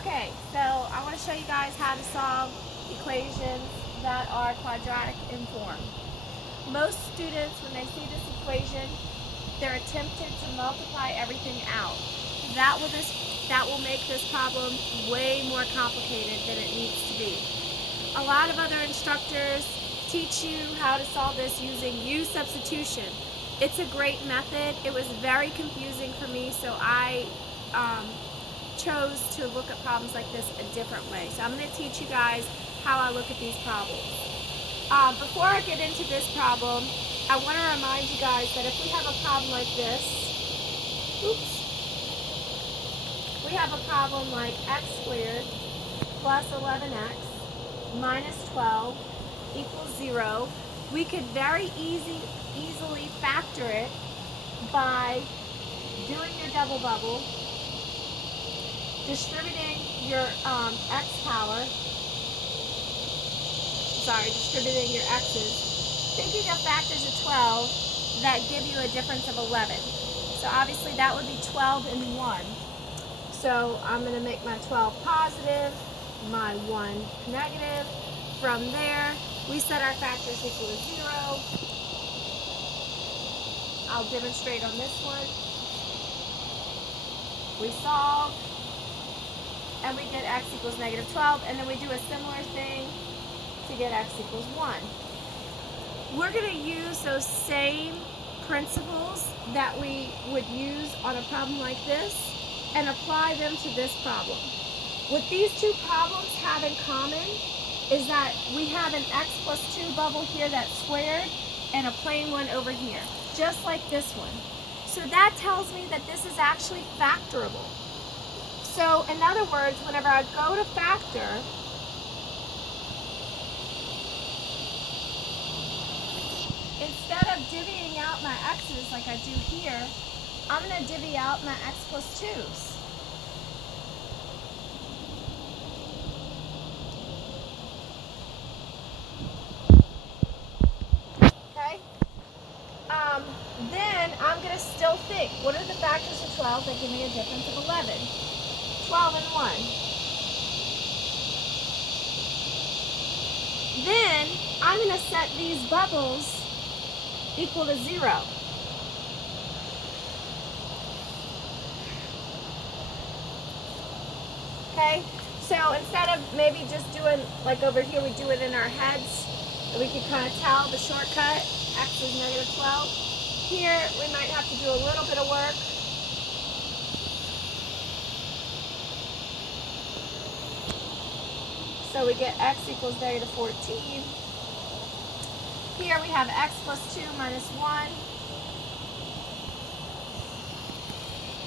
Okay, so I want to show you guys how to solve equations that are quadratic in form. Most students, when they see this equation, they're tempted to multiply everything out. That will make this problem way more complicated than it needs to be. A lot of other instructors teach you how to solve this using substitution. It's a great method. It was very confusing for me, so I chose to look at problems like this a different way. So I'm going to teach you guys how I look at these problems. Before I get into this problem, I want to remind you guys that if we have a problem like this, we have a problem like x squared plus 11x minus 12 equals 0, we could very easily factor it by doing your double bubble, distributing your distributing your x's, thinking of factors of 12 that give you a difference of 11. So obviously that would be 12 and 1. So I'm going to make my 12 positive, my 1 negative. From there, we set our factors equal to 0. I'll demonstrate on this one. We solve, and we get x equals negative 12, and then we do a similar thing to get x equals 1. We're going to use those same principles that we would use on a problem like this and apply them to this problem. What these two problems have in common is that we have an x plus 2 bubble here that's squared and a plain one over here, just like this one. So that tells me that this is actually factorable. So in other words, whenever I go to factor, instead of divvying out my x's like I do here, I'm going to divvy out my x plus 2's. Okay? Then I'm going to still think, what are the factors of 12 that give me a difference of 11? 12 and 1. Then I'm going to set these bubbles equal to 0. Okay? So instead of maybe just doing, like over here, we do it in our heads, we can kind of tell the shortcut, x is negative 12. Here, we might have to do a little bit of work. So we get x equals negative 14. Here we have x plus 2 minus 1.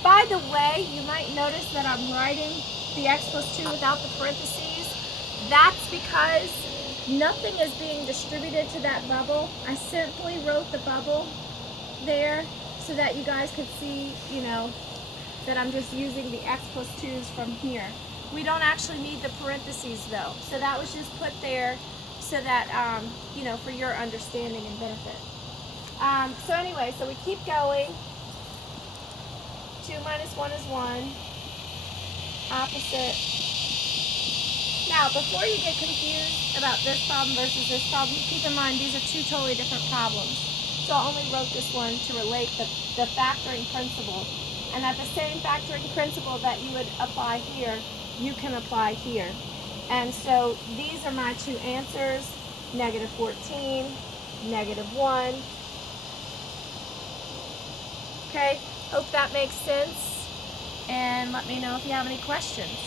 By the way, you might notice that I'm writing the x plus 2 without the parentheses. That's because nothing is being distributed to that bubble. I simply wrote the bubble there so that you guys could see, that I'm just using the x plus 2's from here. We don't actually need the parentheses though. So that was just put there so that, for your understanding and benefit. So anyway, so we keep going. 2 minus 1 is 1. Opposite. Now, before you get confused about this problem versus this problem, keep in mind these are two totally different problems. So I only wrote this one to relate the factoring principle. And that the same factoring principle that you would apply here, you can apply here. And so these are my two answers, negative 14, negative 1. Okay, hope that makes sense. And let me know if you have any questions.